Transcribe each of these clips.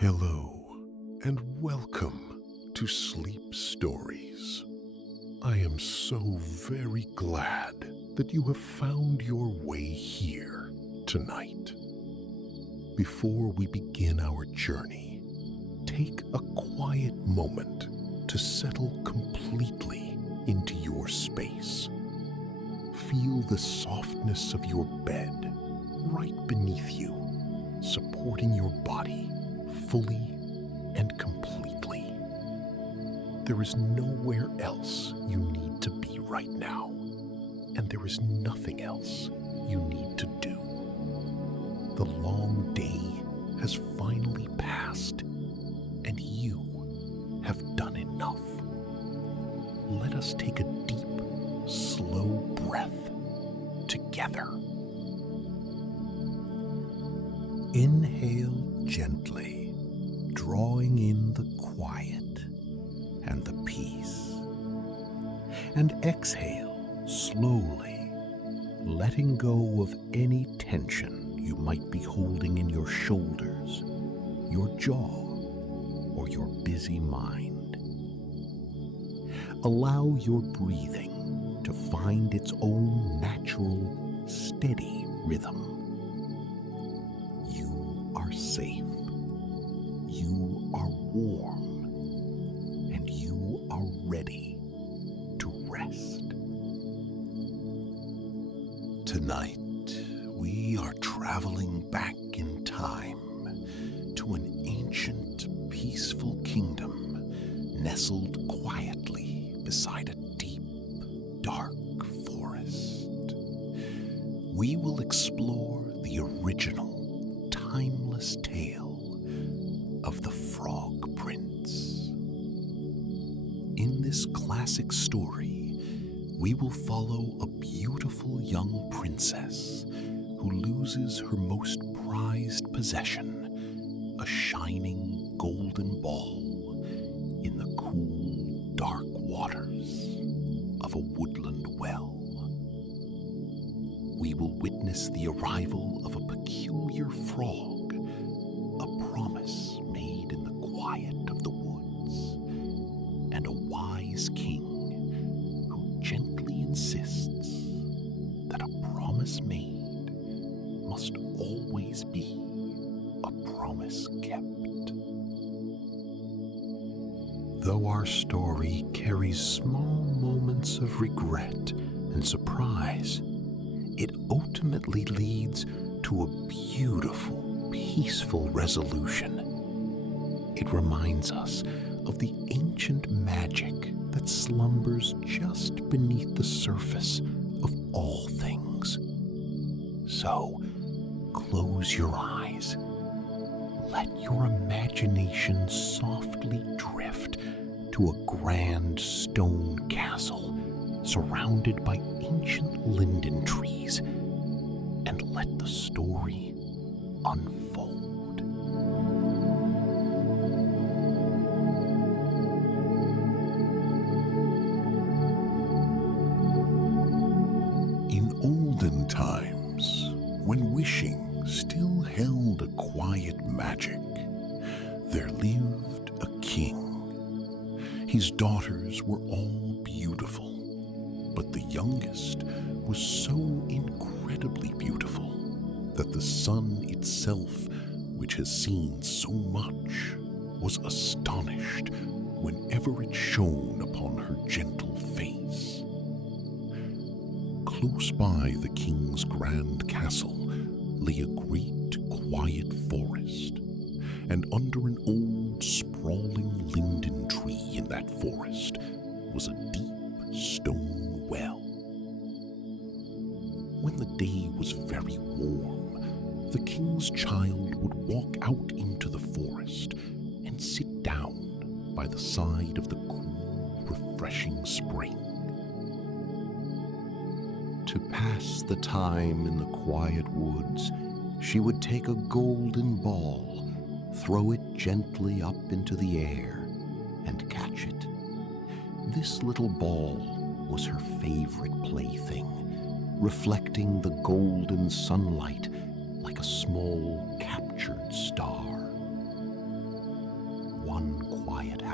Hello, and welcome to Sleep Stories. I am so very glad that you have found your way here tonight. Before we begin our journey, take a quiet moment to settle completely into your space. Feel the softness of your bed right beneath you, supporting your body fully and completely. There is nowhere else you need to be right now, and there is nothing else you need to do. The long day has finally passed, and you have done enough. Let us take a deep, slow breath together. Inhale gently, drawing in the quiet and the peace. And exhale slowly, letting go of any tension you might be holding in your shoulders, your jaw, or your busy mind. Allow your breathing to find its own natural, steady rhythm. You are safe. You are warm, and you are ready to rest. Tonight, we are traveling back in time to an ancient, peaceful kingdom nestled quietly beside a deep, dark forest. We will explore the original, timeless tale of the Frog Prince. In this classic story, we will follow a beautiful young princess who loses her most prized possession, a shining golden ball, in the cool, dark waters of a woodland well. We will witness the arrival of a peculiar frog, a promise made in the quiet of the woods, and a wise king who gently insists that a promise made must always be a promise kept. Though our story carries small moments of regret and surprise, it ultimately leads to a beautiful, peaceful resolution. It reminds us of the ancient magic that slumbers just beneath the surface of all things. So, close your eyes. Let your imagination softly drift to a grand stone castle surrounded by ancient linden trees, and let the story unfold. In olden times, when wishing still held a quiet magic, there lived a king. His daughters were all beautiful, but the youngest was so incredibly beautiful that the sun itself, which has seen so much, was astonished whenever it shone upon her gentle face. Close by the king's grand castle lay a great quiet forest, and under an old sprawling linden tree in that forest was a deep stone well. When the day was very warm, the king's child would walk out into the forest and sit down by the side of the cool, refreshing spring. To pass the time in the quiet woods, she would take a golden ball, throw it gently up into the air, and catch it. This little ball was her favorite plaything, reflecting the golden sunlight like a small captured star.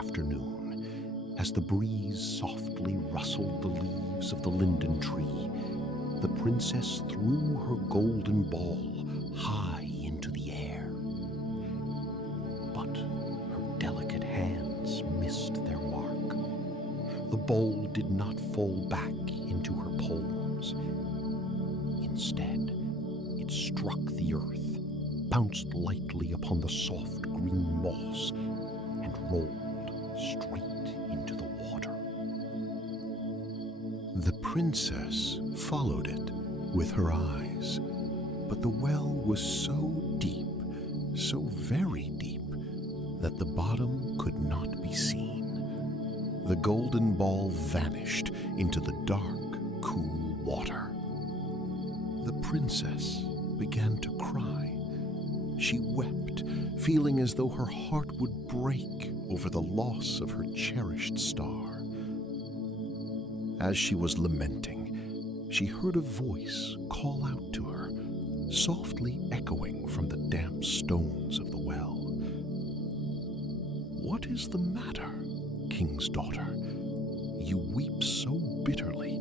afternoon, as the breeze softly rustled the leaves of the linden tree, the princess threw her golden ball high into the air. But her delicate hands missed their mark. The ball did not fall back into her palms. Instead, it struck the earth, bounced lightly upon the soft green moss, and rolled straight into the water. The princess followed it with her eyes, but the well was so deep, so very deep, that the bottom could not be seen. The golden ball vanished into the dark, cool water. The princess began to cry. She wept, feeling as though her heart would break over the loss of her cherished star. As she was lamenting, she heard a voice call out to her, softly echoing from the damp stones of the well. "What is the matter, king's daughter? You weep so bitterly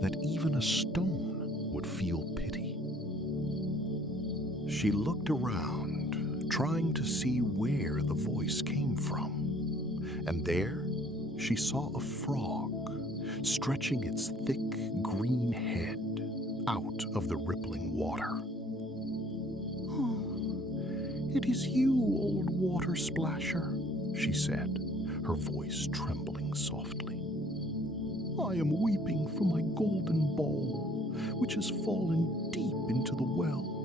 that even a stone would feel pity." She looked around, trying to see where the voice came from, and there she saw a frog stretching its thick green head out of the rippling water. "Oh, it is you, old water splasher," she said, her voice trembling softly. "I am weeping for my golden ball, which has fallen deep into the well."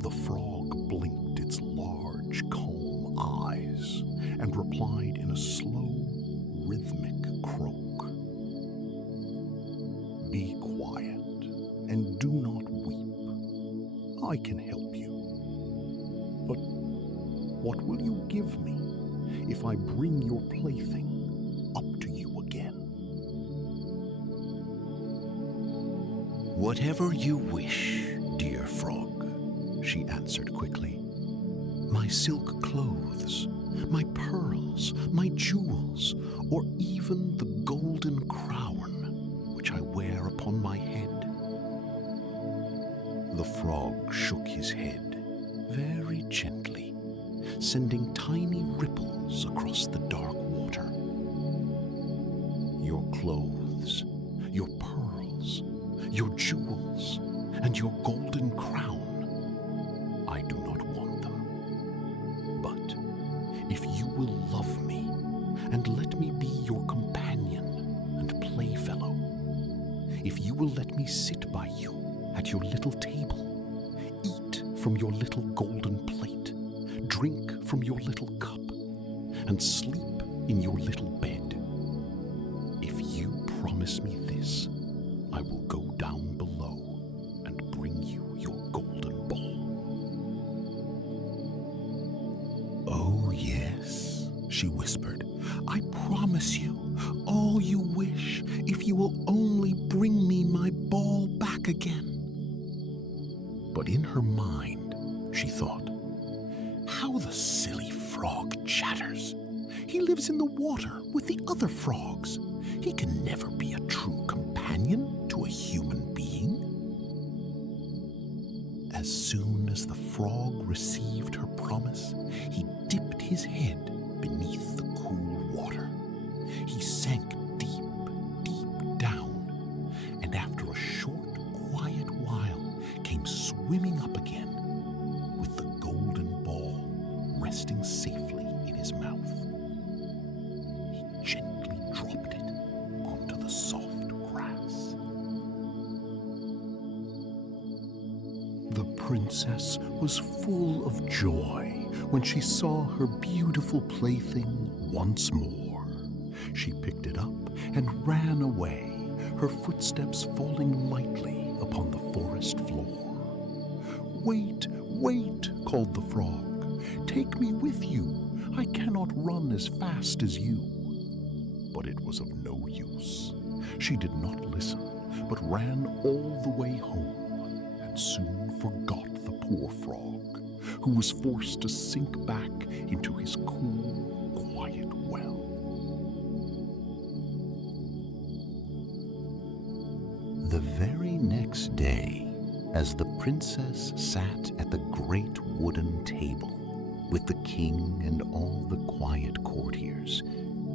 The frog blinked its large, calm eyes and replied in a slow, rhythmic croak. "Be quiet and do not weep. I can help you. But what will you give me if I bring your plaything up to you again?" "Whatever you wish, dear frog," she answered quickly. "My silk clothes, my pearls, my jewels, or even the golden crown which I wear upon my head." The frog shook his head very gently, sending tiny ripples across the dark water. "Your clothes, your pearls, your jewels, and your golden crown, I do not want them. But if you will love me and let me be your companion and playfellow, if you will let me sit by you at your little table, eat from your little golden plate, drink from your little cup, and sleep in your little bed, if you promise me this, I will go down below and bring you your golden ball." "Oh, yes," she whispered. "I promise you all you wish if you will only bring me my ball back again." But in her mind, she thought, "How the silly frog chatters! He lives in the water with the other frogs. He can never be a true companion to a human being." As soon as the frog received her promise, he dipped his head beneath the cool water. He sank deep, deep down, and after a short, quiet while came swimming up again, with the golden ball resting safely in his mouth. He gently dropped it onto the soft grass. The princess was full of joy when she saw her beautiful plaything once more. She picked it up and ran away, her footsteps falling lightly upon the forest floor. "Wait, wait," called the frog. "Take me with you. I cannot run as fast as you." But it was of no use. She did not listen, but ran all the way home, and soon forgot the poor frog, who was forced to sink back into his cool, next day, as the princess sat at the great wooden table with the king and all the quiet courtiers,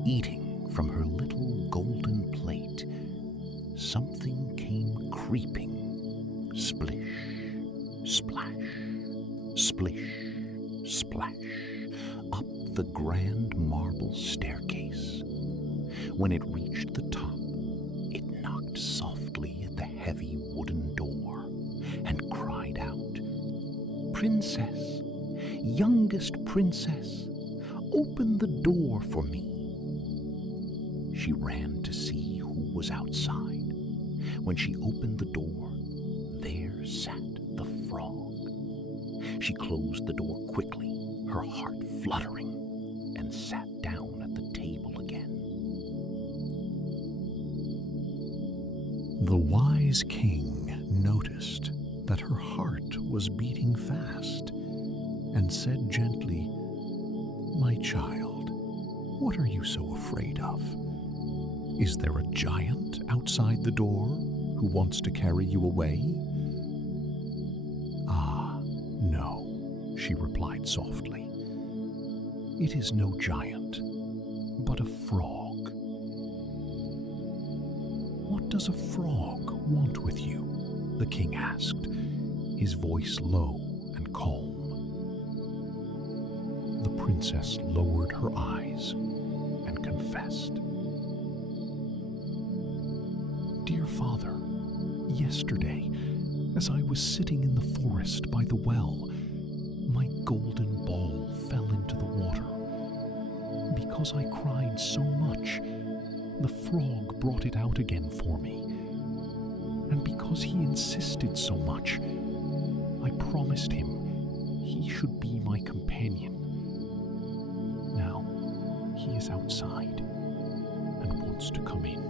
eating from her little golden plate, something came creeping, splish, splash, splish, splash, up the grand marble staircase. When it reached the top, it knocked softly at the heavy wooden door and cried out, "Princess, youngest princess, open the door for me." She ran to see who was outside. When she opened the door, there sat the frog. She closed the door quickly, her heart fluttering, and sat down at the table again. The wise king noticed that her heart was beating fast and said gently, "My child, what are you so afraid of? Is there a giant outside the door who wants to carry you away?" "Ah, no," she replied softly. "It is no giant, but a frog." "What does a frog want with you?" the king asked, his voice low and calm. The princess lowered her eyes and confessed. "Dear father, yesterday, as I was sitting in the forest by the well, my golden ball fell into the water. Because I cried so much, the frog brought it out again for me. And because he insisted so much, I promised him he should be my companion. Now he is outside and wants to come in."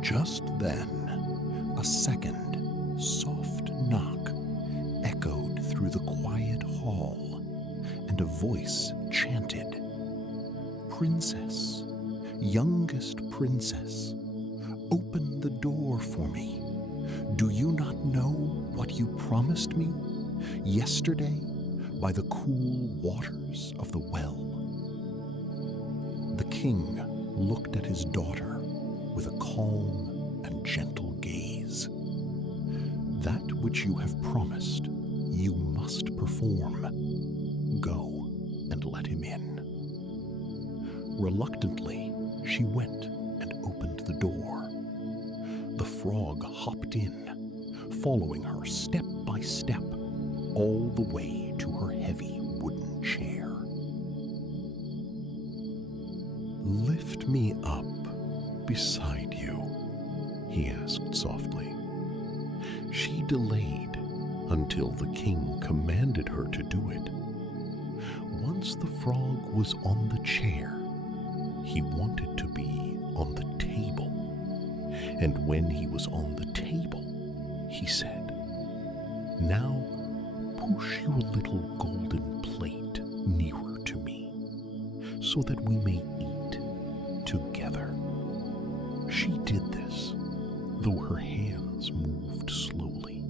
Just then, a second soft knock echoed through the quiet hall, and a voice chanted, "Princess, youngest princess, open the door for me. Do you not know what you promised me yesterday by the cool waters of the well?" The king looked at his daughter with a calm and gentle gaze. "That which you have promised, you must perform. Go and let him in." Reluctantly, she went and opened the door. The frog hopped in, following her step by step, all the way to her heavy wooden chair. "Lift me up beside you," he asked softly. She delayed until the king commanded her to do it. Once the frog was on the chair, he wanted to be on the table. And when he was on the table, he said, "Now push your little golden plate nearer to me, so that we may eat together." She did this, though her hands moved slowly.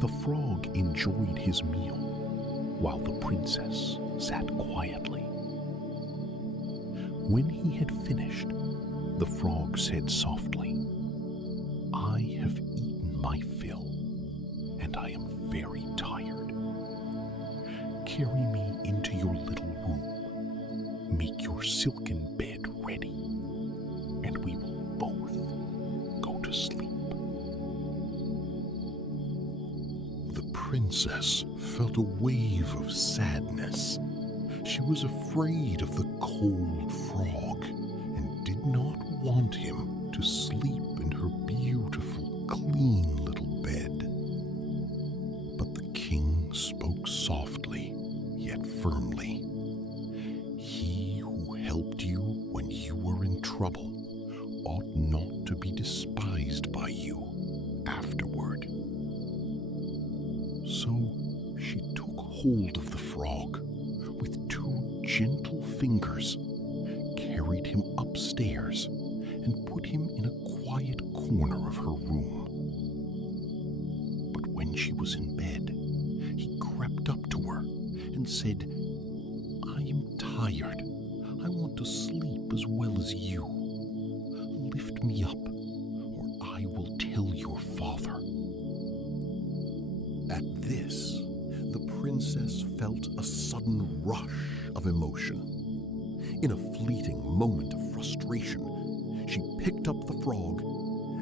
The frog enjoyed his meal, while the princess sat quietly. When he had finished, the frog said softly, "I have eaten my fill, and I am very tired. Carry me into your little room, make your silken bed ready, and we will both go to sleep." The princess felt a wave of sadness. She was afraid of the cold frog and did not want him to sleep in her beautiful, clean little bed. But the king spoke softly, yet firmly. "He who helped you when you were in trouble ought not to be despised by you afterward." So she took hold of the frog with two gentle fingers, carried him upstairs, and put him in a quiet corner of her room. But when she was in bed, he crept up to her and said, "I am tired. I want to sleep as well as you. Lift me up, or I will tell your father." At this, the princess felt a sudden rush of emotion. In a fleeting moment of frustration, she picked up the frog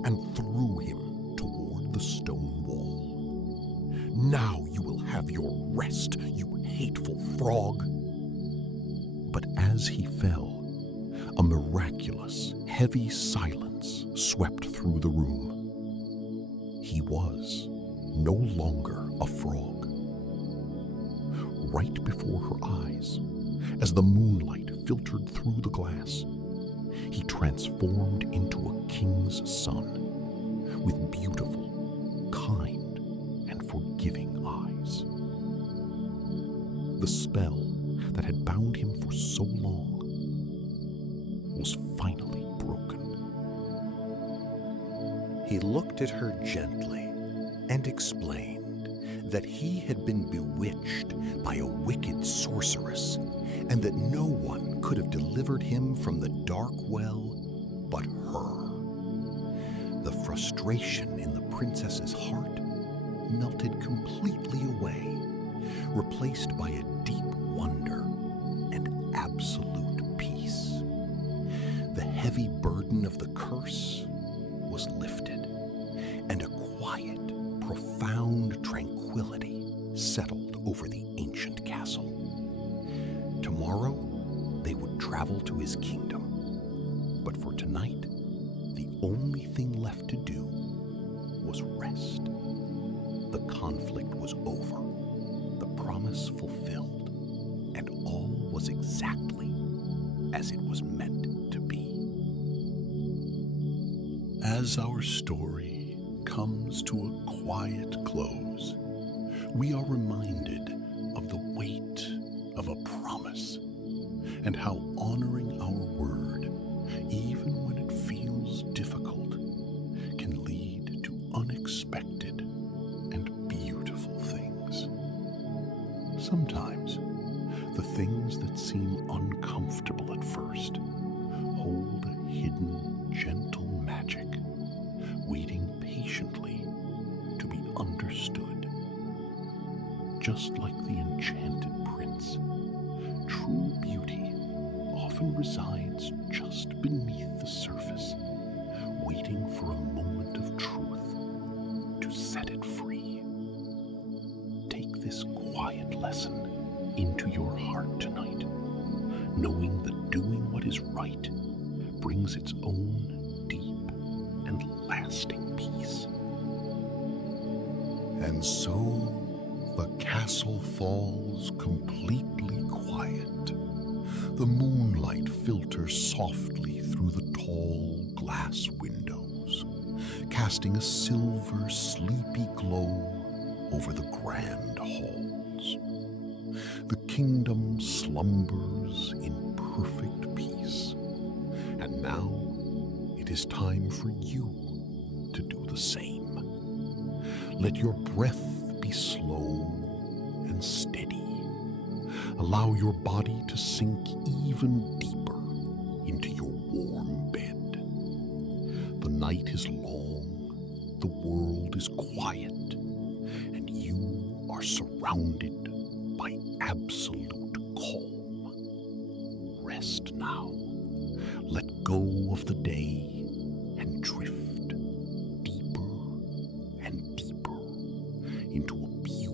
and threw him toward the stone wall. "Now you will have your rest, you hateful frog." But as he fell, a miraculous, heavy silence swept through the room. He was no longer a frog. Right before her eyes, as the moonlight filtered through the glass, he transformed into a king's son with beautiful, kind, and forgiving eyes. The spell that had bound him for so long was finally broken. He looked at her gently and explained that he had been bewitched by a wicked sorceress, and that no one could have delivered him from the dark well but her. The frustration in the princess's heart melted completely away, replaced by a deep wonder and absolute peace. The heavy burden of the curse was lifted, and a quiet, profound tranquility settled over the ancient castle. Tomorrow, they would travel to his kingdom, but for tonight, the only thing left to do was rest. The conflict was over, the promise fulfilled, and all was exactly as it was meant to be. As our story comes to a quiet close, we are reminded of the weight of a promise and how honoring our word, even when it feels difficult, can lead to unexpected and beautiful things. Sometimes the things that seem uncomfortable at first hold a hidden, gentle magic, waiting patiently to be understood. Just like the enchanted prince, true beauty often resides just beneath the surface, waiting for a moment of truth to set it free. Take this quiet lesson into your heart tonight, knowing that doing what is right brings its own deep and lasting peace. And so the castle falls completely quiet. The moonlight filters softly through the tall glass windows, casting a silver, sleepy glow over the grand halls. The kingdom slumbers in perfect peace, and now it is time for you to do the same. Let your breath be slow and steady. Allow your body to sink even deeper into your warm bed. The night is long, the world is quiet, and you are surrounded by absolute calm. Rest now. Let go of the day and drift deeper and deeper into a beautiful